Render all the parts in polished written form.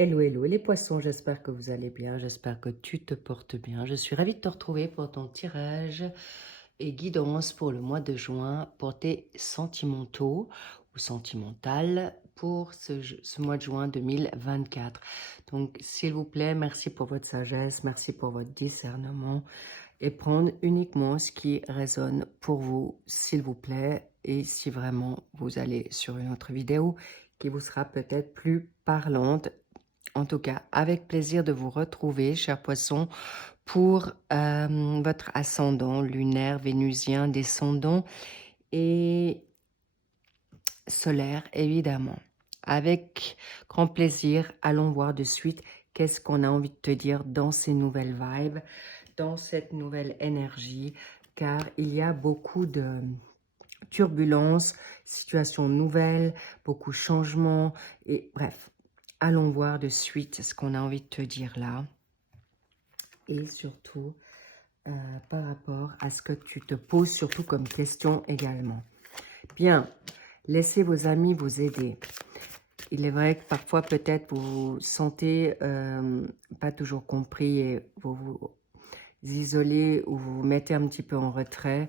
Hello, hello les poissons, j'espère que vous allez bien, j'espère que tu te portes bien. Je suis ravie de te retrouver pour ton tirage et guidance pour le mois de juin, pour tes sentimentaux ou sentimentales pour ce mois de juin 2024. Donc, s'il vous plaît, merci pour votre sagesse, merci pour votre discernement et prendre uniquement ce qui résonne pour vous, s'il vous plaît. Et si vraiment vous allez sur une autre vidéo qui vous sera peut-être plus parlante. En tout cas, avec plaisir de vous retrouver, chers poissons, pour votre ascendant lunaire, vénusien, descendant et solaire, évidemment. Avec grand plaisir, allons voir de suite qu'est-ce qu'on a envie de te dire dans ces nouvelles vibes, dans cette nouvelle énergie, car il y a beaucoup de turbulences, situations nouvelles, beaucoup de changements, et bref, allons voir de suite ce qu'on a envie de te dire là. Et surtout, par rapport à ce que tu te poses, surtout comme question également. Bien, laissez vos amis vous aider. Il est vrai que parfois, peut-être, vous vous sentez pas toujours compris et vous vous isolez ou vous vous mettez un petit peu en retrait,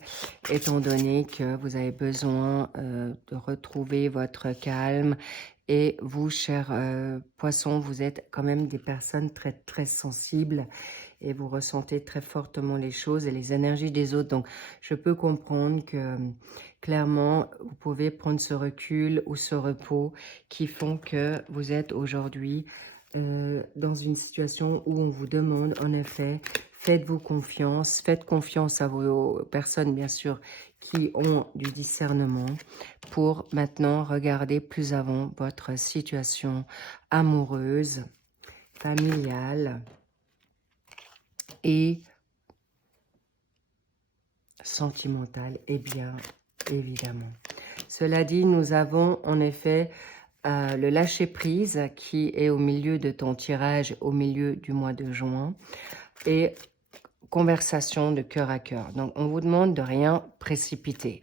étant donné que vous avez besoin de retrouver votre calme. Et vous, chers poissons, vous êtes quand même des personnes très, très sensibles et vous ressentez très fortement les choses et les énergies des autres. Donc, je peux comprendre que clairement, vous pouvez prendre ce recul ou ce repos qui font que vous êtes aujourd'hui dans une situation où on vous demande, en effet, faites-vous confiance, faites confiance à vos personnes, bien sûr, qui ont du discernement pour maintenant regarder plus avant votre situation amoureuse, familiale et sentimentale, et bien évidemment. Cela dit, nous avons en effet le lâcher-prise qui est au milieu de ton tirage, au milieu du mois de juin, et conversation de cœur à cœur. Donc, on vous demande de rien précipiter.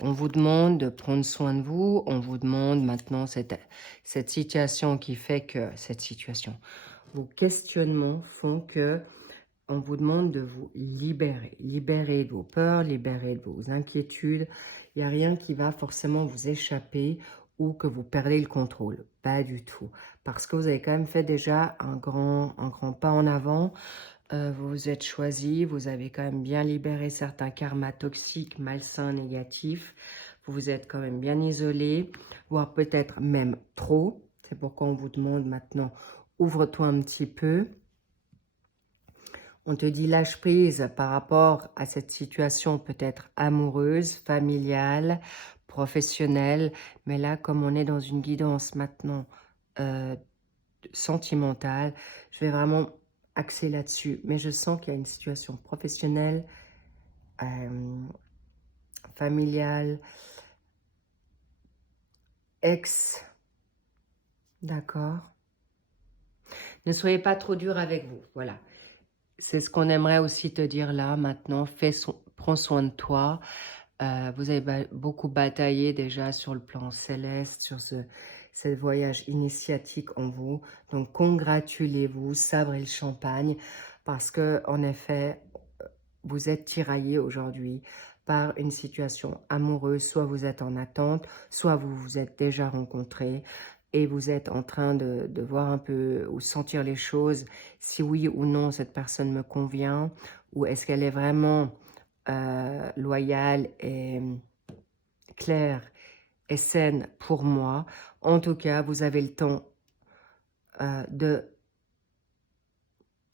On vous demande de prendre soin de vous. On vous demande maintenant cette situation qui fait que... Vos questionnements font que on vous demande de vous libérer. Libérer de vos peurs, libérer de vos inquiétudes. Il n'y a rien qui va forcément vous échapper ou que vous perdez le contrôle. Pas du tout. Parce que vous avez quand même fait déjà un grand pas en avant. Vous vous êtes choisi, vous avez quand même bien libéré certains karmas toxiques, malsains, négatifs. Vous vous êtes quand même bien isolé, voire peut-être même trop. C'est pourquoi on vous demande maintenant, ouvre-toi un petit peu. On te dit lâche prise par rapport à cette situation peut-être amoureuse, familiale, professionnelle. Mais là, comme on est dans une guidance maintenant sentimentale, je vais vraiment axer là-dessus. Mais je sens qu'il y a une situation professionnelle, familiale, ex, d'accord. Ne soyez pas trop dur avec vous, voilà. C'est ce qu'on aimerait aussi te dire là, maintenant. Prends soin de toi. Vous avez beaucoup bataillé déjà sur le plan céleste, sur ce voyage initiatique en vous. Donc, congratulez-vous, sabrez le champagne, parce que en effet, vous êtes tiraillé aujourd'hui par une situation amoureuse. Soit vous êtes en attente, soit vous vous êtes déjà rencontrés et vous êtes en train de voir un peu ou sentir les choses, si oui ou non cette personne me convient, ou est-ce qu'elle est vraiment loyale et claire et saine pour moi. En tout cas, vous avez le temps de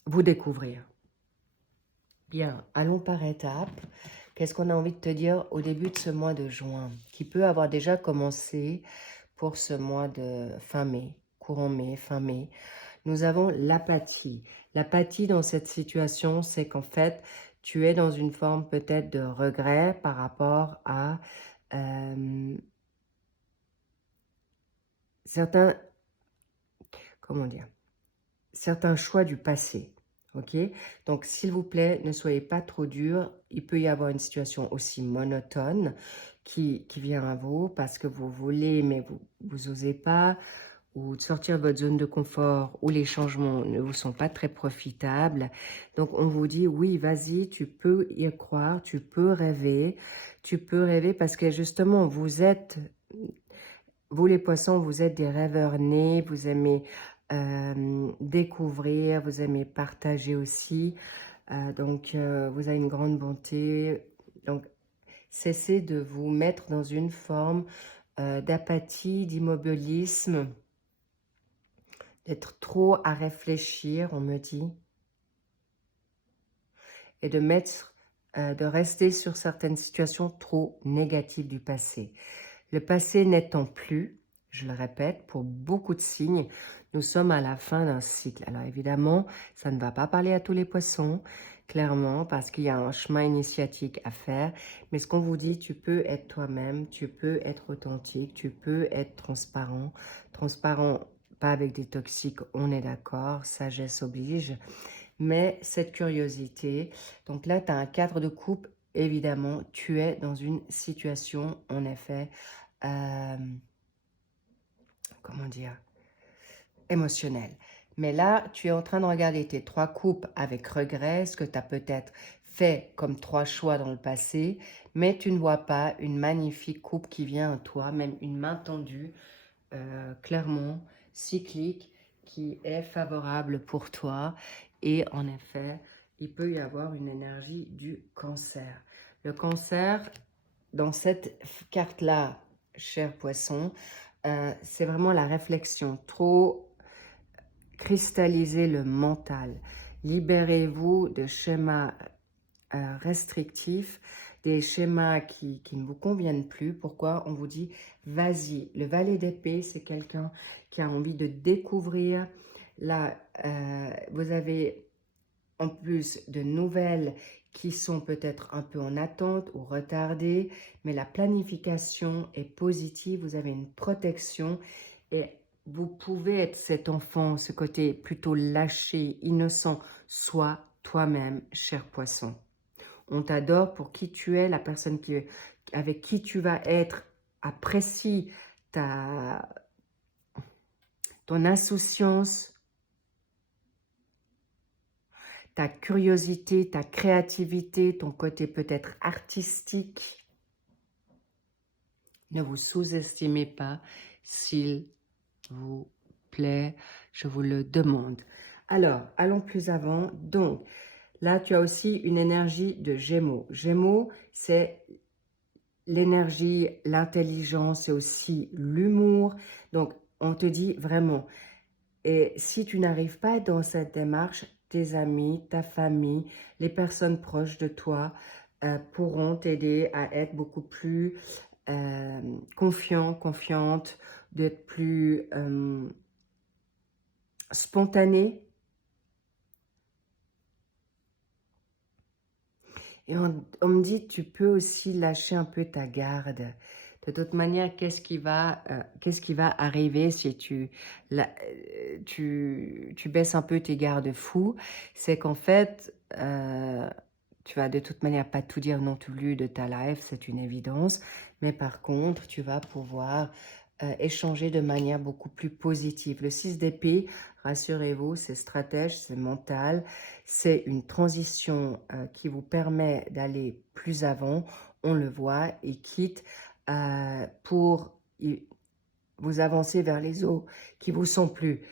vous découvrir. Bien, allons par étapes. Qu'est-ce qu'on a envie de te dire au début de ce mois de juin, qui peut avoir déjà commencé pour ce mois de fin mai, courant mai, fin mai. Nous avons l'apathie. L'apathie dans cette situation, c'est qu'en fait, tu es dans une forme peut-être de regret par rapport à certains, comment dire, certains choix du passé. Ok, donc s'il vous plaît, ne soyez pas trop dur. Il peut y avoir une situation aussi monotone qui vient à vous parce que vous voulez, mais vous n'osez pas, ou de sortir de votre zone de confort où les changements ne vous sont pas très profitables. Donc, on vous dit, oui, vas-y, tu peux y croire, tu peux rêver parce que justement, vous les poissons, vous êtes des rêveurs nés, vous aimez découvrir, vous aimez partager aussi. Vous avez une grande bonté. Donc, cessez de vous mettre dans une forme d'apathie, d'immobilisme, d'être trop à réfléchir, on me dit, et de rester sur certaines situations trop négatives du passé. Le passé n'étant plus, je le répète, pour beaucoup de signes, nous sommes à la fin d'un cycle. Alors évidemment, ça ne va pas parler à tous les poissons, clairement, parce qu'il y a un chemin initiatique à faire. Mais ce qu'on vous dit, tu peux être toi-même, tu peux être authentique, tu peux être transparent. Transparent, pas avec des toxiques, on est d'accord, sagesse oblige. Mais cette curiosité, donc là, tu as un cadre de couple, évidemment, tu es dans une situation, en effet, comment dire, émotionnelle. Mais là, tu es en train de regarder tes 3 coupes avec regret, ce que tu as peut-être fait comme 3 choix dans le passé, mais tu ne vois pas une magnifique coupe qui vient à toi, même une main tendue, clairement, cyclique, qui est favorable pour toi. Et en effet, il peut y avoir une énergie du cancer. Le cancer, dans cette carte-là, cher poisson, c'est vraiment la réflexion. Trop cristalliser le mental. Libérez-vous de schémas restrictifs, des schémas qui ne vous conviennent plus. Pourquoi? On vous dit, vas-y. Le valet d'épée, c'est quelqu'un qui a envie de découvrir. Là, vous avez en plus de nouvelles qui sont peut-être un peu en attente ou retardées, mais la planification est positive, vous avez une protection et vous pouvez être cet enfant, ce côté plutôt lâché, innocent, sois toi-même, cher poisson. On t'adore pour qui tu es, la personne avec qui tu vas être apprécie ton insouciance, ta curiosité, ta créativité, ton côté peut-être artistique. Ne vous sous-estimez pas, s'il vous plaît, je vous le demande. Alors, allons plus avant. Donc, là, tu as aussi une énergie de Gémeaux. Gémeaux, c'est l'énergie, l'intelligence et aussi l'humour. Donc, on te dit vraiment, et si tu n'arrives pas dans cette démarche, tes amis, ta famille, les personnes proches de toi pourront t'aider à être beaucoup plus confiante, d'être plus spontané. Et on me dit, tu peux aussi lâcher un peu ta garde. De toute manière, qu'est-ce qui va arriver si tu baisses un peu tes garde-fous? C'est qu'en fait, tu vas de toute manière pas tout dire non plus de ta life, c'est une évidence. Mais par contre, tu vas pouvoir échanger de manière beaucoup plus positive. Le 6 d'épée, rassurez-vous, c'est stratège, c'est mental. C'est une transition qui vous permet d'aller plus avant. On le voit et quitte pour vous avancer vers les eaux qui vous sont plus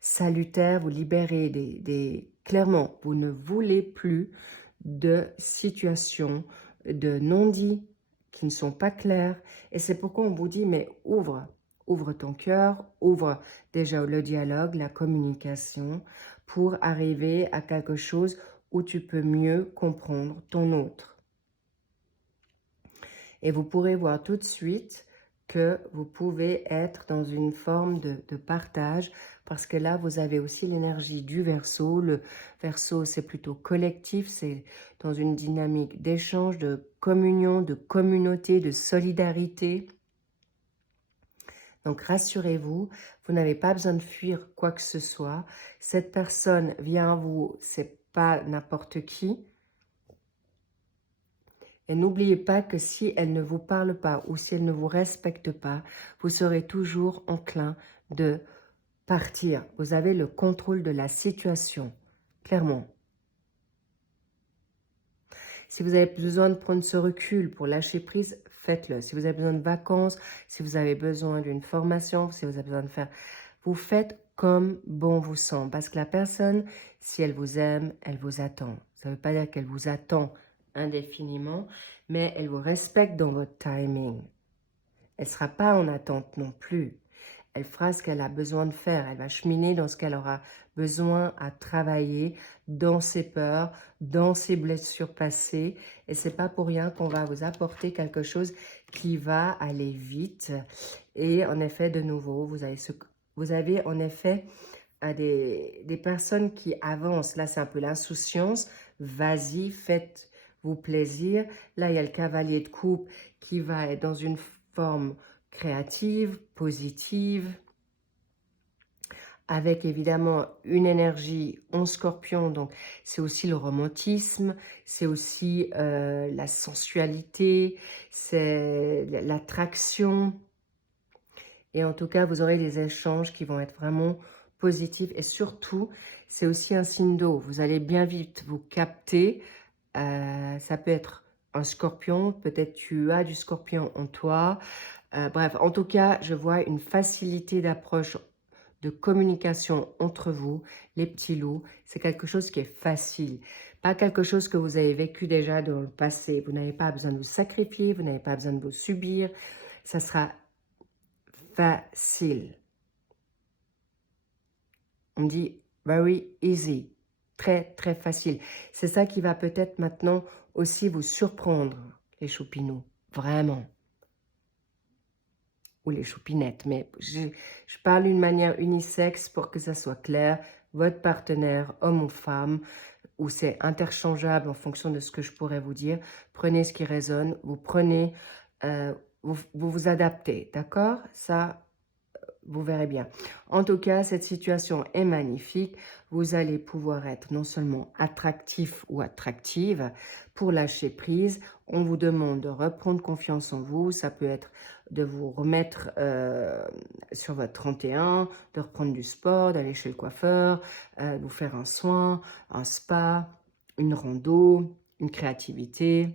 salutaires, vous libérez clairement, vous ne voulez plus de situations, de non-dits qui ne sont pas clairs. Et c'est pourquoi on vous dit, mais ouvre ton cœur, ouvre déjà le dialogue, la communication, pour arriver à quelque chose où tu peux mieux comprendre ton autre. Et vous pourrez voir tout de suite que vous pouvez être dans une forme de partage parce que là, vous avez aussi l'énergie du Verseau. Le Verseau, c'est plutôt collectif, c'est dans une dynamique d'échange, de communion, de communauté, de solidarité. Donc, rassurez-vous, vous n'avez pas besoin de fuir quoi que ce soit. Cette personne vient à vous, c'est pas n'importe qui. Et n'oubliez pas que si elle ne vous parle pas ou si elle ne vous respecte pas, vous serez toujours enclin de partir. Vous avez le contrôle de la situation, clairement. Si vous avez besoin de prendre ce recul pour lâcher prise, faites-le. Si vous avez besoin de vacances, si vous avez besoin d'une formation, si vous avez besoin de faire... Vous faites comme bon vous semble. Parce que la personne, si elle vous aime, elle vous attend. Ça ne veut pas dire qu'elle vous attend indéfiniment, mais elle vous respecte dans votre timing. Elle ne sera pas en attente non plus. Elle fera ce qu'elle a besoin de faire. Elle va cheminer dans ce qu'elle aura besoin à travailler, dans ses peurs, dans ses blessures passées. Et ce n'est pas pour rien qu'on va vous apporter quelque chose qui va aller vite. Et en effet, de nouveau, vous avez en effet des personnes qui avancent. Là, c'est un peu l'insouciance. Vas-y, faites-vous plaisir. Là, il y a le cavalier de coupe qui va être dans une forme créative, positive, avec évidemment une énergie en scorpion, donc c'est aussi le romantisme, c'est aussi la sensualité, c'est l'attraction. Et en tout cas, vous aurez des échanges qui vont être vraiment positifs. Et surtout, c'est aussi un signe d'eau. Vous allez bien vite vous capter. Ça peut être un scorpion, peut-être tu as du scorpion en toi. Bref, en tout cas, je vois une facilité d'approche, de communication entre vous, les petits loups. C'est quelque chose qui est facile. Pas quelque chose que vous avez vécu déjà dans le passé. Vous n'avez pas besoin de vous sacrifier, vous n'avez pas besoin de vous subir. Ça sera facile. On dit very easy. Très, très facile. C'est ça qui va peut-être maintenant aussi vous surprendre, les choupinous. Vraiment. Ou les choupinettes. Mais je parle d'une manière unisexe pour que ça soit clair. Votre partenaire, homme ou femme, ou c'est interchangeable en fonction de ce que je pourrais vous dire. Prenez ce qui résonne. Vous prenez, vous adaptez. D'accord? Ça, vous verrez bien. En tout cas, cette situation est magnifique. Vous allez pouvoir être non seulement attractif ou attractive pour lâcher prise. On vous demande de reprendre confiance en vous. Ça peut être de vous remettre sur votre 31, de reprendre du sport, d'aller chez le coiffeur, de vous faire un soin, un spa, une rando, une créativité.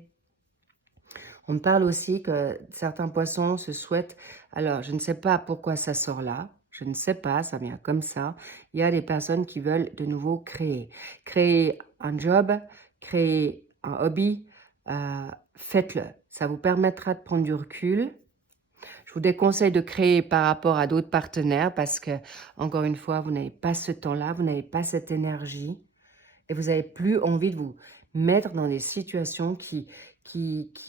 On me parle aussi que certains poissons se souhaitent... Alors, je ne sais pas pourquoi ça sort là. Je ne sais pas, ça vient comme ça. Il y a des personnes qui veulent de nouveau créer. Créer un job, créer un hobby, faites-le. Ça vous permettra de prendre du recul. Je vous déconseille de créer par rapport à d'autres partenaires parce que, encore une fois, vous n'avez pas ce temps-là, vous n'avez pas cette énergie et vous n'avez plus envie de vous mettre dans des situations qui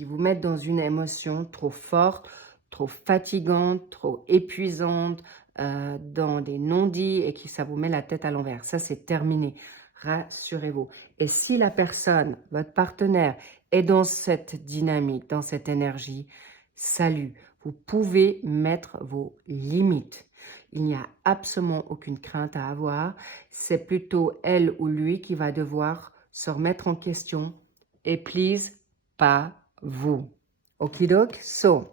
vous mettent dans une émotion trop forte, trop fatigante, trop épuisante, dans des non-dits et ça vous met la tête à l'envers. Ça, c'est terminé. Rassurez-vous. Et si la personne, votre partenaire, est dans cette dynamique, dans cette énergie, salut. Vous pouvez mettre vos limites. Il n'y a absolument aucune crainte à avoir. C'est plutôt elle ou lui qui va devoir se remettre en question. Et please, pas vous. Okidoc. So,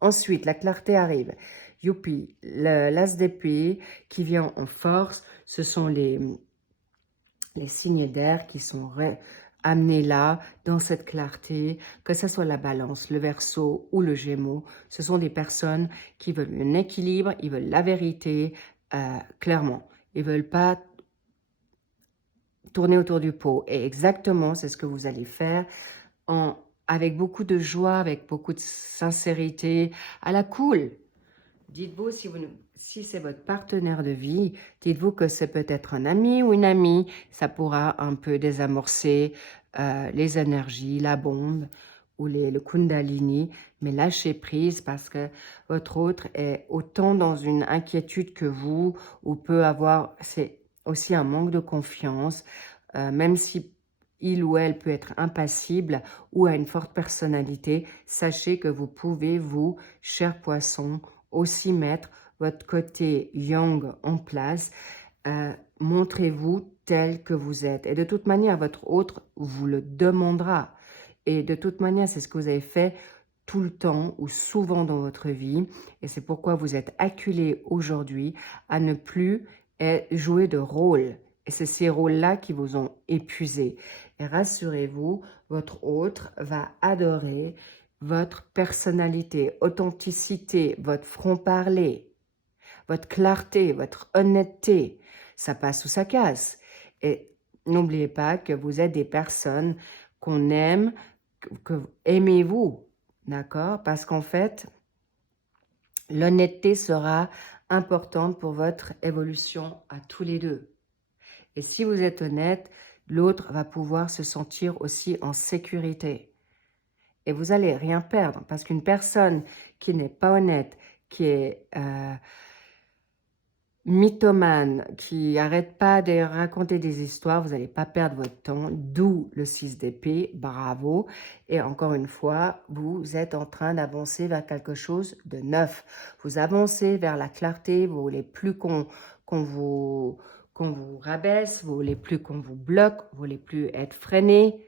ensuite, la clarté arrive. Youpi, l'as d'épée qui vient en force, ce sont les signes d'air qui sont amenés là, dans cette clarté, que ce soit la balance, le verseau ou le gémeaux. Ce sont des personnes qui veulent un équilibre, ils veulent la vérité, clairement. Ils ne veulent pas tourner autour du pot. Et exactement, c'est ce que vous allez faire avec beaucoup de joie, avec beaucoup de sincérité, à la cool. Dites-vous, si c'est votre partenaire de vie, dites-vous que c'est peut-être un ami ou une amie. Ça pourra un peu désamorcer les énergies, la bombe ou le kundalini. Mais lâchez prise parce que votre autre est autant dans une inquiétude que vous ou peut avoir... C'est aussi un manque de confiance, même si il ou elle peut être impassible ou a une forte personnalité. Sachez que vous pouvez, vous, cher poisson, aussi mettre votre côté yang en place. Montrez-vous tel que vous êtes. Et de toute manière, votre autre vous le demandera. Et de toute manière, c'est ce que vous avez fait tout le temps ou souvent dans votre vie. Et c'est pourquoi vous êtes acculé aujourd'hui à ne plus jouer de rôle. Et c'est ces rôles-là qui vous ont épuisé. Et rassurez-vous, votre autre va adorer votre personnalité, authenticité, votre franc-parler, votre clarté, votre honnêteté. Ça passe ou ça casse. Et n'oubliez pas que vous êtes des personnes qu'on aime, que aimez-vous, d'accord? Parce qu'en fait, l'honnêteté sera importante pour votre évolution à tous les deux. Et si vous êtes honnête, l'autre va pouvoir se sentir aussi en sécurité. Et vous n'allez rien perdre parce qu'une personne qui n'est pas honnête, qui est mythomane, qui n'arrête pas de raconter des histoires, vous n'allez pas perdre votre temps, d'où le 6 d'épée, bravo. Et encore une fois, vous êtes en train d'avancer vers quelque chose de neuf. Vous avancez vers la clarté, vous voulez plus qu'on vous rabaisse, vous voulez plus qu'on vous bloque, vous voulez plus être freiné.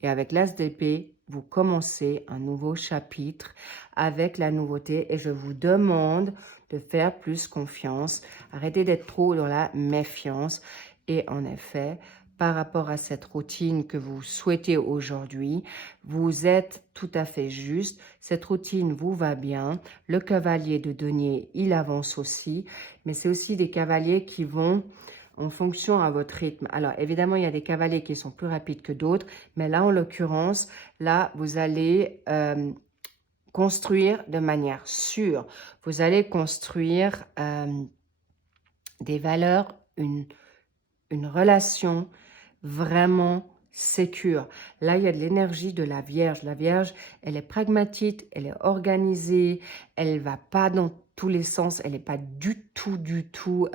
Et avec l'As d'épée, vous commencez un nouveau chapitre avec la nouveauté et je vous demande de faire plus confiance. Arrêtez d'être trop dans la méfiance. Et en effet, par rapport à cette routine que vous souhaitez aujourd'hui, vous êtes tout à fait juste. Cette routine vous va bien. Le cavalier de denier, il avance aussi. Mais c'est aussi des cavaliers qui vont en fonction à votre rythme. Alors, évidemment, il y a des cavaliers qui sont plus rapides que d'autres, mais là, en l'occurrence, là, vous allez construire de manière sûre. Vous allez construire des valeurs, une relation vraiment sécure. Là, il y a de l'énergie de la Vierge. La Vierge, elle est pragmatique, elle est organisée, elle ne va pas dans tous les sens, elle n'est pas du tout...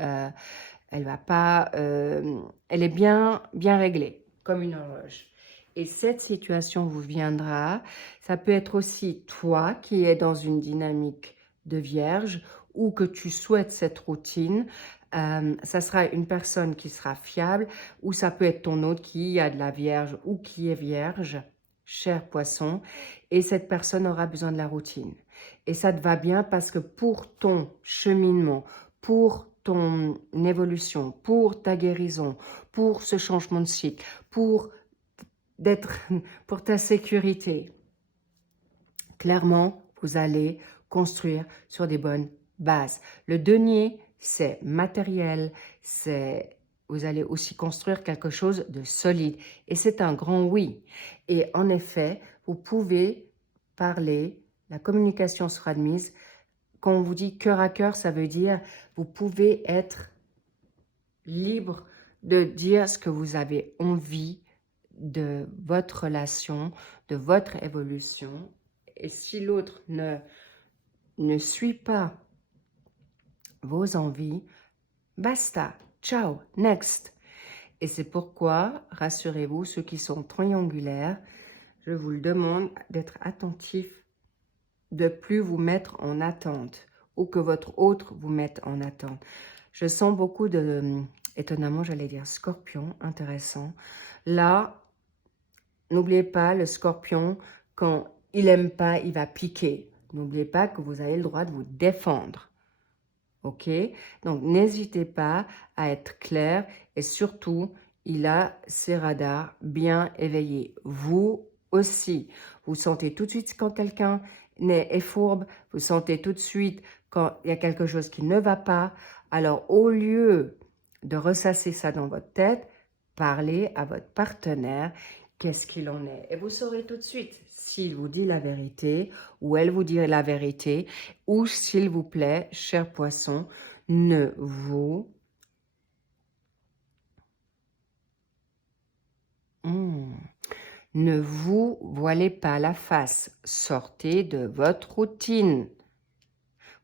elle va pas, elle est bien réglée, comme une horloge. Et cette situation vous viendra, ça peut être aussi toi qui es dans une dynamique de vierge ou que tu souhaites cette routine. Ça sera une personne qui sera fiable ou ça peut être ton autre qui a de la vierge ou qui est vierge, cher poisson. Et cette personne aura besoin de la routine. Et ça te va bien parce que pour ton cheminement, pour ton évolution, pour ta guérison, pour ce changement de cycle, pour ta sécurité. Clairement, vous allez construire sur des bonnes bases. Le denier, c'est matériel, vous allez aussi construire quelque chose de solide. Et c'est un grand oui. Et en effet, vous pouvez parler, la communication sera admise. Quand on vous dit cœur à cœur, ça veut dire vous pouvez être libre de dire ce que vous avez envie de votre relation, de votre évolution. Et si l'autre ne suit pas vos envies, basta, ciao, next. Et c'est pourquoi, rassurez-vous, ceux qui sont triangulaires, je vous le demande d'être attentifs, de plus vous mettre en attente ou que votre autre vous mette en attente. Je sens beaucoup de, étonnamment, j'allais dire scorpion, intéressant. Là, n'oubliez pas, le scorpion, quand il n'aime pas, il va piquer. N'oubliez pas que vous avez le droit de vous défendre. Ok? Donc, n'hésitez pas à être clair et surtout, il a ses radars bien éveillés. Vous aussi, vous sentez tout de suite quand quelqu'un est fourbe, vous sentez tout de suite quand il y a quelque chose qui ne va pas. Alors, au lieu de ressasser ça dans votre tête, parlez à votre partenaire, qu'est-ce qu'il en est. Et vous saurez tout de suite s'il vous dit la vérité ou elle vous dit la vérité ou s'il vous plaît, cher poisson, ne vous... Ne vous voilez pas la face. Sortez de votre routine.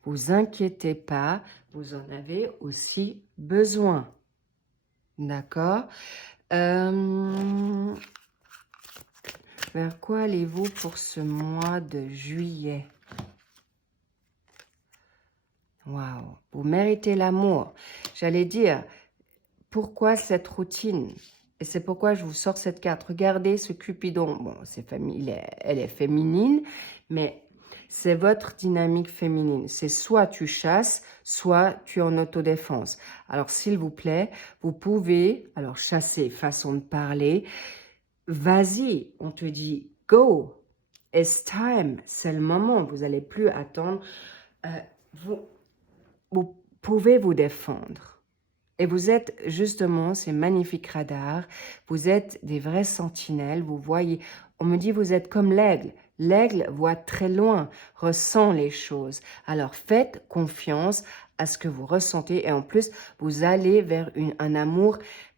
Vous inquiétez pas, vous en avez aussi besoin. D'accord? Vers quoi allez-vous pour ce mois de juillet? Waouh, vous méritez l'amour. J'allais dire, pourquoi cette routine? Et c'est pourquoi je vous sors cette carte. Regardez ce Cupidon. Bon, elle est féminine, mais c'est votre dynamique féminine. C'est soit tu chasses, soit tu es en autodéfense. Alors, s'il vous plaît, vous pouvez, alors chasser, façon de parler, vas-y, on te dit go, it's time, c'est le moment, vous n'allez plus attendre. Vous pouvez vous défendre. Et vous êtes justement ces magnifiques radars, vous êtes des vrais sentinelles, vous voyez, on me dit vous êtes comme l'aigle. L'aigle voit très loin, ressent les choses. Alors faites confiance à ce que vous ressentez et en plus, vous allez vers un amour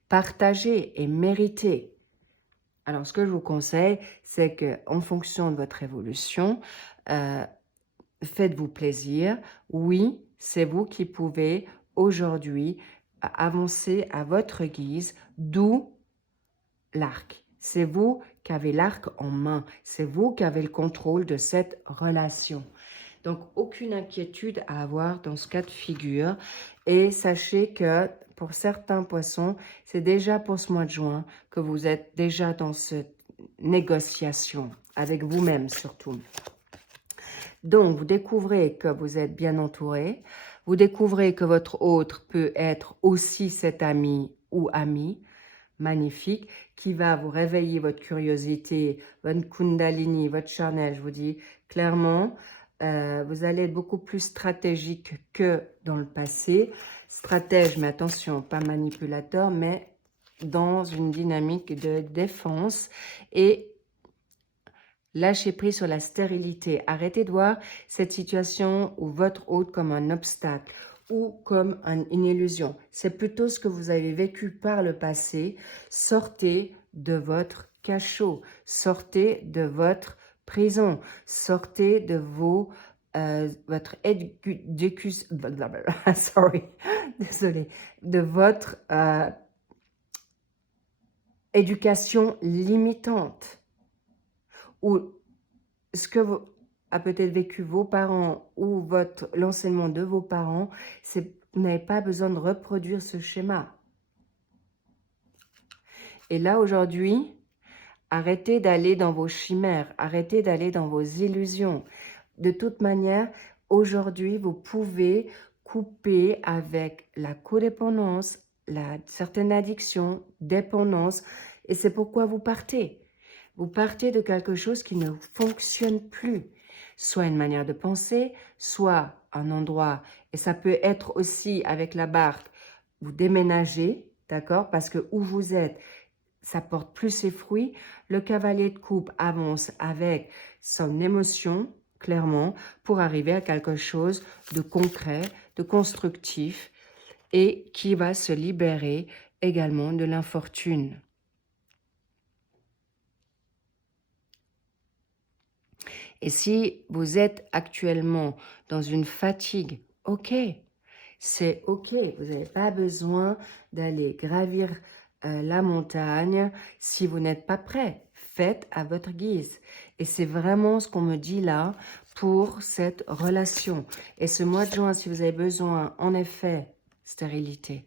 partagé et mérité. Alors ce que je vous conseille, c'est qu'en fonction de votre évolution, faites-vous plaisir. Oui, c'est vous qui pouvez aujourd'hui avancer à votre guise, d'où l'arc. C'est vous qui avez l'arc en main. C'est vous qui avez le contrôle de cette relation. Donc, aucune inquiétude à avoir dans ce cas de figure. Et sachez que pour certains poissons, c'est déjà pour ce mois de juin que vous êtes déjà dans cette négociation, avec vous-même surtout. Donc, vous découvrez que vous êtes bien entouré. Vous découvrez que votre autre peut être aussi cet ami ou amie magnifique qui va vous réveiller votre curiosité, votre kundalini, votre charnel. Je vous dis clairement, vous allez être beaucoup plus stratégique que dans le passé. Stratège, mais attention, pas manipulateur, mais dans une dynamique de défense et lâchez prise sur la stérilité. Arrêtez de voir cette situation ou votre hôte comme un obstacle ou comme une illusion. C'est plutôt ce que vous avez vécu par le passé. Sortez de votre cachot. Sortez de votre prison. Sortez de votre sorry, désolé, de votre éducation limitante. Ou ce que a peut-être vécu vos parents ou l'enseignement de vos parents, vous n'avez pas besoin de reproduire ce schéma. Et là, aujourd'hui, arrêtez d'aller dans vos chimères, arrêtez d'aller dans vos illusions. De toute manière, aujourd'hui, vous pouvez couper avec la codépendance, certaine addiction, dépendance, et c'est pourquoi vous partez. Vous partez de quelque chose qui ne fonctionne plus. Soit une manière de penser, soit un endroit. Et ça peut être aussi avec la barque, vous déménagez, d'accord? Parce que où vous êtes, ça porte plus ses fruits. Le cavalier de coupe avance avec son émotion, clairement, pour arriver à quelque chose de concret, de constructif et qui va se libérer également de l'infortune. Et si vous êtes actuellement dans une fatigue, ok, c'est ok. Vous n'avez pas besoin d'aller gravir la montagne si vous n'êtes pas prêt. Faites à votre guise. Et c'est vraiment ce qu'on me dit là pour cette relation. Et ce mois de juin, si vous avez besoin, en effet, stérilité,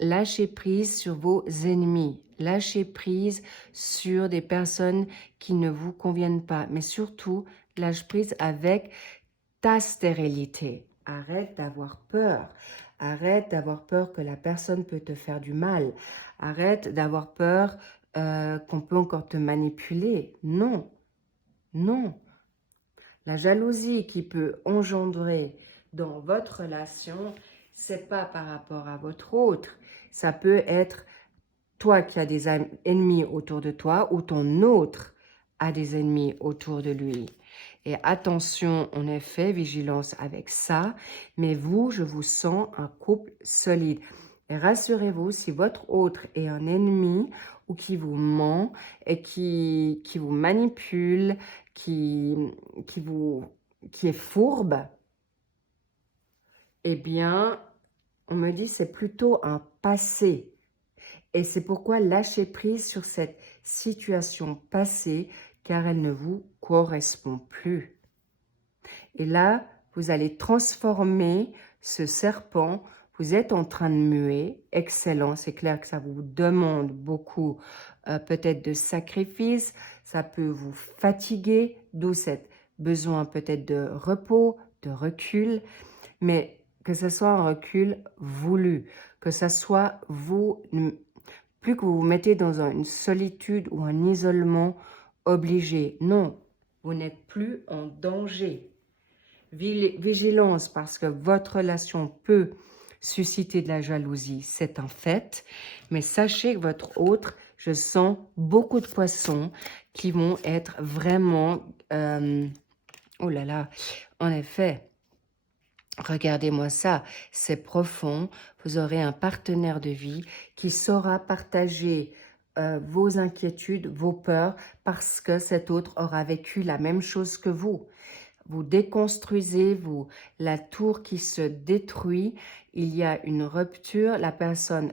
lâchez prise sur vos ennemis. Lâchez prise sur des personnes qui ne vous conviennent pas. Mais surtout, lâche prise avec ta stérilité. Arrête d'avoir peur. Arrête d'avoir peur que la personne peut te faire du mal. Arrête d'avoir peur qu'on peut encore te manipuler. Non, non. La jalousie qui peut engendrer dans votre relation, c'est pas par rapport à votre autre. Ça peut être toi qui as des ennemis autour de toi ou ton autre a des ennemis autour de lui. Et attention, en effet, vigilance avec ça. Mais vous, je vous sens un couple solide. Et rassurez-vous, si votre autre est un ennemi ou qui vous ment et qui vous manipule, qui est fourbe, eh bien, on me dit c'est plutôt un passé. Et c'est pourquoi lâchez prise sur cette situation passée, car elle ne vous correspond plus. Et là, vous allez transformer ce serpent Vous êtes en train de muer, excellent, c'est clair que ça vous demande beaucoup peut-être de sacrifices, ça peut vous fatiguer, d'où cet besoin peut-être de repos, de recul, mais que ce soit un recul voulu, que ce soit vous, plus que vous vous mettez dans une solitude ou un isolement obligé. Non, vous n'êtes plus en danger. Vigilance parce que votre relation peut susciter de la jalousie, c'est un fait. Mais sachez que votre autre, je sens beaucoup de poissons qui vont être vraiment... oh là là, en effet, regardez-moi ça, c'est profond. Vous aurez un partenaire de vie qui saura partager vos inquiétudes, vos peurs, parce que cet autre aura vécu la même chose que vous. Vous déconstruisez, la tour qui se détruit, il y a une rupture, la personne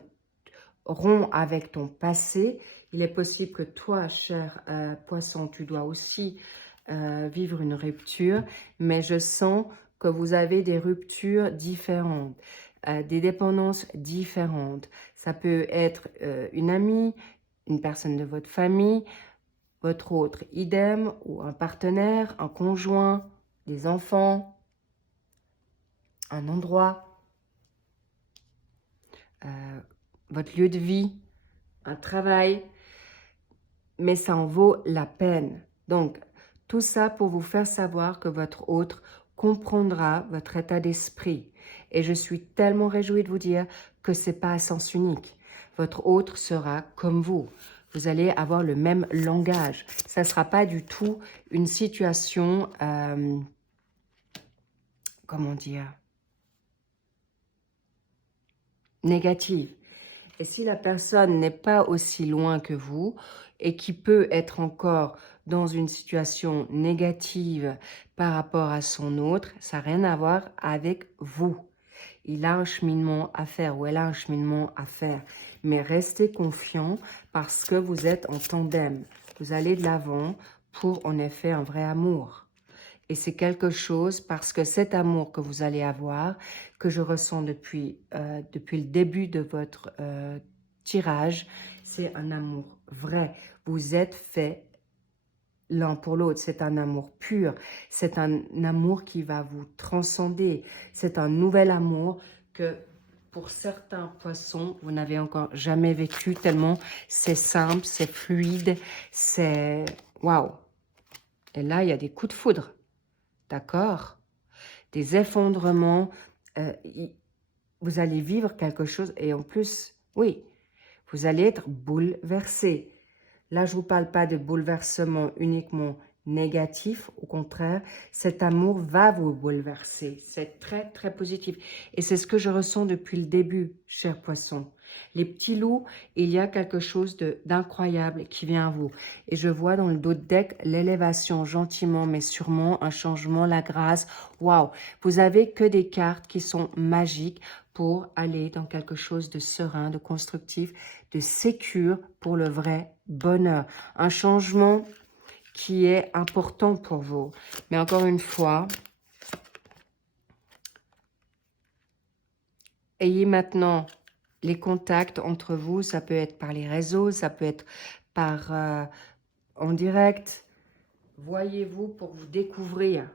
rompt avec ton passé. Il est possible que toi, cher poisson, tu dois aussi vivre une rupture, mais je sens que vous avez des ruptures différentes, des dépendances différentes. Ça peut être une amie, une personne de votre famille, votre autre idem, ou un partenaire, un conjoint, des enfants, un endroit, votre lieu de vie, un travail, mais ça en vaut la peine. Donc, tout ça pour vous faire savoir que votre autre comprendra votre état d'esprit. Et je suis tellement réjouie de vous dire que ce n'est pas à sens unique. Votre autre sera comme vous. Vous allez avoir le même langage. Ça ne sera pas du tout une situation... comment dire, négative. Et si la personne n'est pas aussi loin que vous et qui peut être encore dans une situation négative par rapport à son autre, ça n'a rien à voir avec vous. Il a un cheminement à faire ou elle a un cheminement à faire. Mais restez confiant parce que vous êtes en tandem. Vous allez de l'avant pour en effet un vrai amour. Et c'est quelque chose parce que cet amour que vous allez avoir, que je ressens depuis le début de votre tirage, c'est un amour vrai. Vous êtes faits l'un pour l'autre. C'est un amour pur. C'est un amour qui va vous transcender. C'est un nouvel amour que pour certains poissons, vous n'avez encore jamais vécu tellement c'est simple, c'est fluide, c'est... Waouh! Et là, il y a des coups de foudre. D'accord? Des effondrements, vous allez vivre quelque chose et en plus, oui, vous allez être bouleversé. Là, je ne vous parle pas de bouleversement uniquement négatif, au contraire, cet amour va vous bouleverser. C'est très, très positif. Et c'est ce que je ressens depuis le début, cher poisson. Les petits loups, il y a quelque chose d'incroyable qui vient à vous. Et je vois dans le dos de deck l'élévation gentiment, mais sûrement un changement, la grâce. Waouh! Vous avez que des cartes qui sont magiques pour aller dans quelque chose de serein, de constructif, de sécure pour le vrai bonheur. Un changement qui est important pour vous. Mais encore une fois, ayez maintenant les contacts entre vous. Ça peut être par les réseaux, ça peut être par en direct. Voyez-vous pour vous découvrir.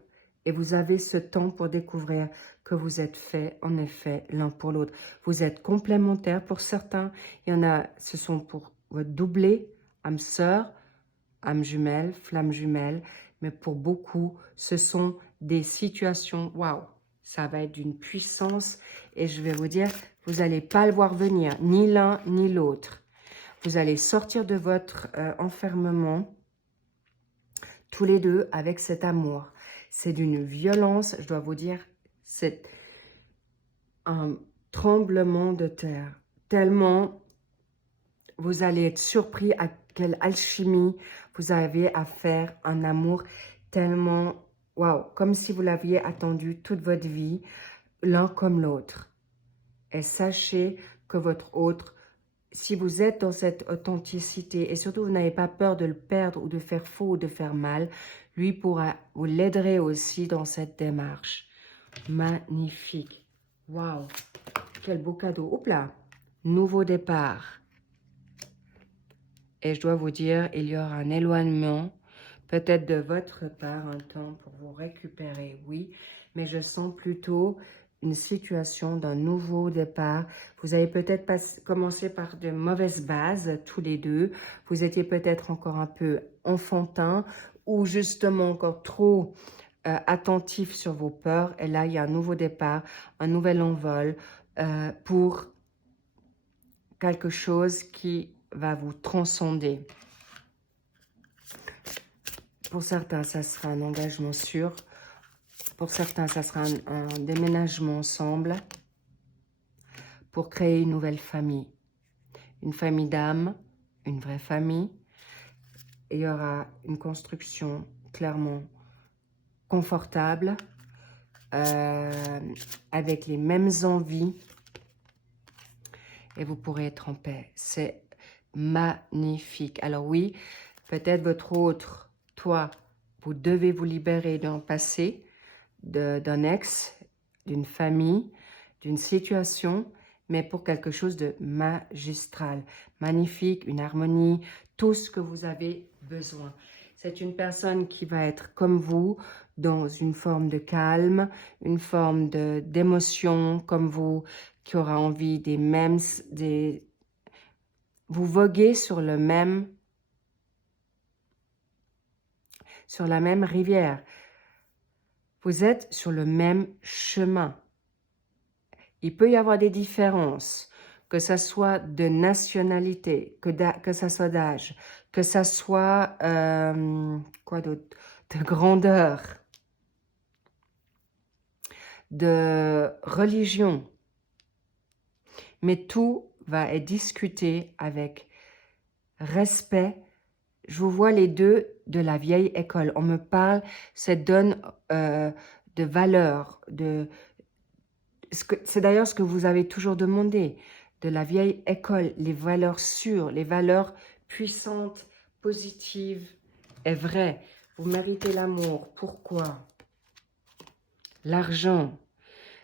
Et vous avez ce temps pour découvrir que vous êtes faits, en effet, l'un pour l'autre. Vous êtes complémentaires pour certains. Il y en a, ce sont pour votre doublé, âme sœur, âme jumelle, flamme jumelle. Mais pour beaucoup, ce sont des situations, waouh, ça va être d'une puissance. Et je vais vous dire, vous n'allez pas le voir venir, ni l'un ni l'autre. Vous allez sortir de votre enfermement, tous les deux, avec cet amour. C'est d'une violence, je dois vous dire, c'est un tremblement de terre. Tellement vous allez être surpris à quelle alchimie vous avez à faire, un amour tellement, waouh, comme si vous l'aviez attendu toute votre vie, l'un comme l'autre. Et sachez que votre autre, si vous êtes dans cette authenticité, et surtout vous n'avez pas peur de le perdre ou de faire faux ou de faire mal, lui pourra, vous l'aiderez aussi dans cette démarche. Magnifique. Waouh. quel beau cadeau. Oups là, nouveau départ. Et je dois vous dire, il y aura un éloignement, peut-être de votre part, un temps pour vous récupérer, oui. Mais je sens plutôt une situation d'un nouveau départ. Vous avez peut-être commencé par de mauvaises bases, tous les deux. Vous étiez peut-être encore un peu enfantin ou justement encore trop attentif sur vos peurs. Et là, il y a un nouveau départ, un nouvel envol pour quelque chose qui va vous transcender. Pour certains, ça sera un engagement sûr. Pour certains, ça sera un déménagement ensemble pour créer une nouvelle famille. Une famille d'âme, une vraie famille. Et il y aura une construction clairement confortable, avec les mêmes envies. Et vous pourrez être en paix. C'est magnifique. Alors oui, peut-être votre autre, toi, vous devez vous libérer d'un passé, d'un ex, d'une famille, d'une situation, mais pour quelque chose de magistral, magnifique, une harmonie, tout ce que vous avez besoin. C'est une personne qui va être comme vous, dans une forme de calme, une forme d'émotion, comme vous, qui aura envie des mêmes... Vous voguez sur la même rivière. Vous êtes sur le même chemin. Il peut y avoir des différences, que ça soit de nationalité, que ça soit d'âge, que ça soit, quoi d'autre, de grandeur, de religion. Mais tout va être discuté avec respect. Je vous vois les deux de la vieille école. On me parle, ça donne de valeur. C'est d'ailleurs ce que vous avez toujours demandé. De la vieille école, les valeurs sûres, les valeurs puissantes, positives et vraies. Vous méritez l'amour. Pourquoi? L'argent.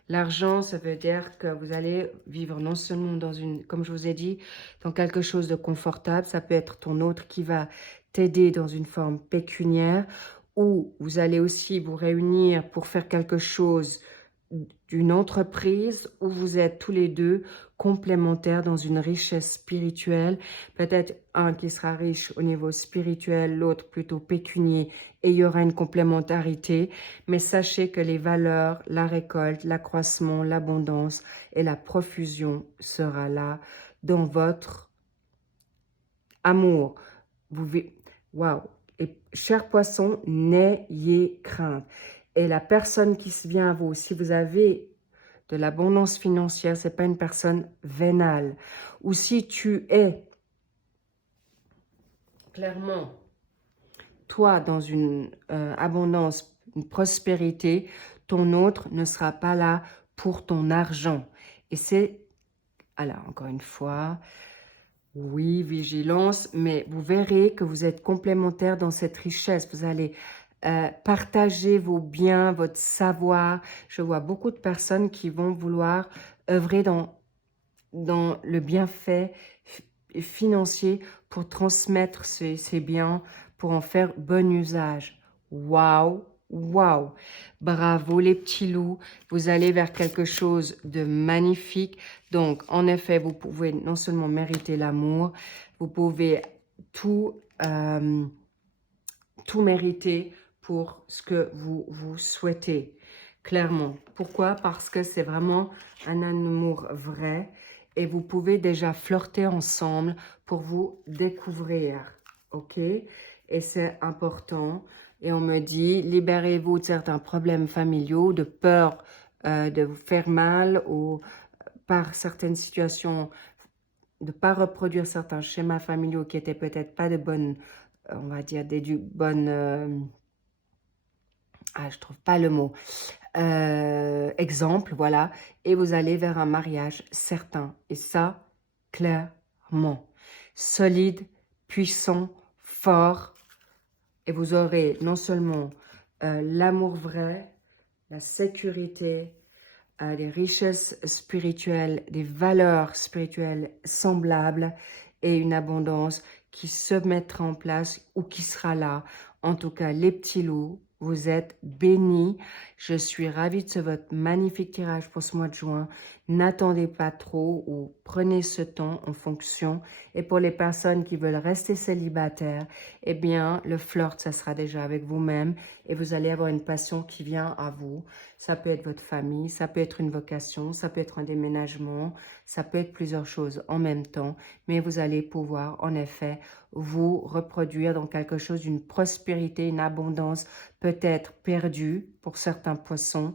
L'argent, ça veut dire que vous allez vivre non seulement dans une, comme je vous ai dit, dans quelque chose de confortable. Ça peut être ton autre qui va t'aider dans une forme pécuniaire, ou vous allez aussi vous réunir pour faire quelque chose d'une entreprise où vous êtes tous les deux complémentaires dans une richesse spirituelle. Peut-être un qui sera riche au niveau spirituel, l'autre plutôt pécunier, et il y aura une complémentarité. Mais sachez que les valeurs, la récolte, l'accroissement, l'abondance et la profusion sera là dans votre amour. Waouh! Et chers poissons, n'ayez crainte. Et la personne qui se vient à vous, si vous avez de l'abondance financière, ce n'est pas une personne vénale. Ou si tu es clairement, toi, dans une abondance, une prospérité, ton autre ne sera pas là pour ton argent. Et c'est, alors encore une fois, oui, vigilance, mais vous verrez que vous êtes complémentaires dans cette richesse. Vous allez partager vos biens, votre savoir. Je vois beaucoup de personnes qui vont vouloir œuvrer dans le bienfait financier pour transmettre ces biens, pour en faire bon usage. Waouh! Waouh! Bravo les petits loups, vous allez vers quelque chose de magnifique. Donc, en effet, vous pouvez non seulement mériter l'amour, vous pouvez tout mériter pour ce que vous souhaitez, clairement. Pourquoi? Parce que c'est vraiment un amour vrai et vous pouvez déjà flirter ensemble pour vous découvrir, ok? Et c'est important. Et on me dit, libérez-vous de certains problèmes familiaux, de peur de vous faire mal ou par certaines situations, de ne pas reproduire certains schémas familiaux qui n'étaient peut-être pas de bonnes, on va dire, bonnes... je trouve pas le mot. Exemple, voilà. Et vous allez vers un mariage certain. Et ça, clairement. Solide, puissant, fort. Et vous aurez non seulement l'amour vrai, la sécurité, des richesses spirituelles, des valeurs spirituelles semblables et une abondance qui se mettra en place ou qui sera là. En tout cas, les petits loups, vous êtes bénis. Je suis ravie de votre magnifique tirage pour ce mois de juin. N'attendez pas trop ou prenez ce temps en fonction. Et pour les personnes qui veulent rester célibataires, eh bien, le flirt, ça sera déjà avec vous-même et vous allez avoir une passion qui vient à vous. Ça peut être votre famille, ça peut être une vocation, ça peut être un déménagement, ça peut être plusieurs choses en même temps, mais vous allez pouvoir, en effet, vous reproduire dans quelque chose d'une prospérité, une abondance peut-être perdue pour certains poissons,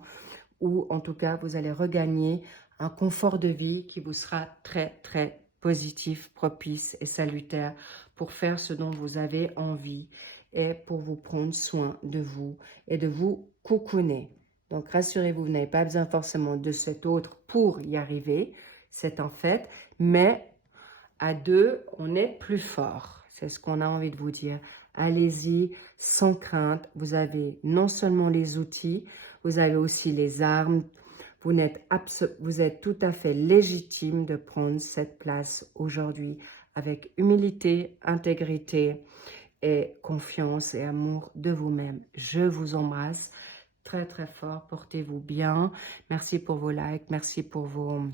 ou en tout cas, vous allez regagner un confort de vie qui vous sera très, très positif, propice et salutaire pour faire ce dont vous avez envie et pour vous prendre soin de vous et de vous cocooner. Donc, rassurez-vous, vous n'avez pas besoin forcément de cet autre pour y arriver, c'est un fait, mais à deux, on est plus fort. C'est ce qu'on a envie de vous dire. Allez-y sans crainte. Vous avez non seulement les outils, vous avez aussi les armes. Vous êtes tout à fait légitime de prendre cette place aujourd'hui avec humilité, intégrité et confiance et amour de vous-même. Je vous embrasse très très fort. Portez-vous bien. Merci pour vos likes. Merci pour vos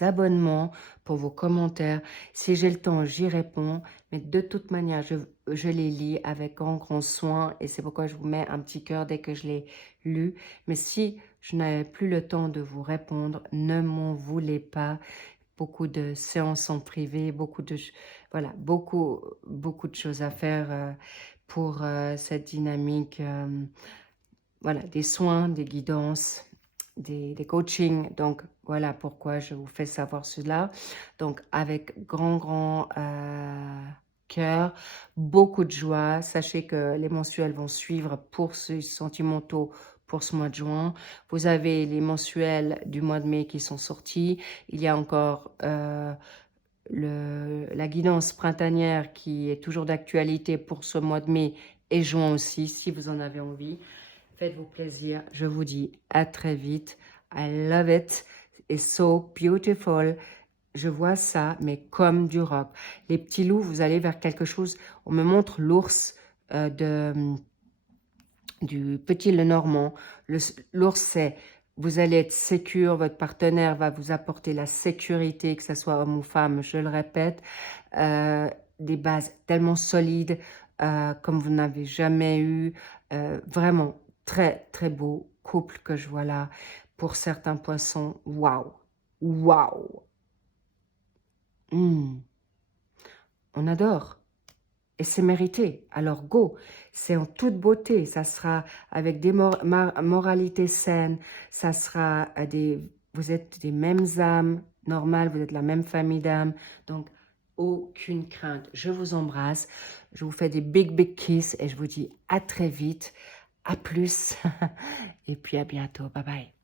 abonnements, pour vos commentaires. Si j'ai le temps, j'y réponds. Mais de toute manière, je les lis avec grand soin. Et c'est pourquoi je vous mets un petit cœur dès que je l'ai lu. Mais si je n'avais plus le temps de vous répondre, ne m'en voulez pas. Beaucoup de séances en privé, voilà, beaucoup de choses à faire pour cette dynamique. Voilà, des soins, des guidances, des coachings. Donc, voilà pourquoi je vous fais savoir cela. Donc, avec grand cœur, beaucoup de joie. Sachez que les mensuels vont suivre pour ce sentimentaux pour ce mois de juin. Vous avez les mensuels du mois de mai qui sont sortis. Il y a encore la guidance printanière qui est toujours d'actualité pour ce mois de mai et juin aussi, si vous en avez envie. Faites-vous plaisir. Je vous dis à très vite. I love it. It's so beautiful. Je vois ça, mais comme du rock. Les petits loups, vous allez vers quelque chose. On me montre l'ours du petit Lenormand. L'ours, c'est vous allez être sécure. Votre partenaire va vous apporter la sécurité, que ce soit homme ou femme, je le répète. Des bases tellement solides comme vous n'avez jamais eu. Vraiment, très, très beau couple que je vois là. Pour certains poissons, waouh, waouh. On adore. Et c'est mérité. Alors, go. C'est en toute beauté. Ça sera avec des moralités saines. Ça sera vous êtes des mêmes âmes normales. Vous êtes la même famille d'âmes. Donc, aucune crainte. Je vous embrasse. Je vous fais des big kiss. Et je vous dis à très vite. À plus. Et puis à bientôt. Bye bye.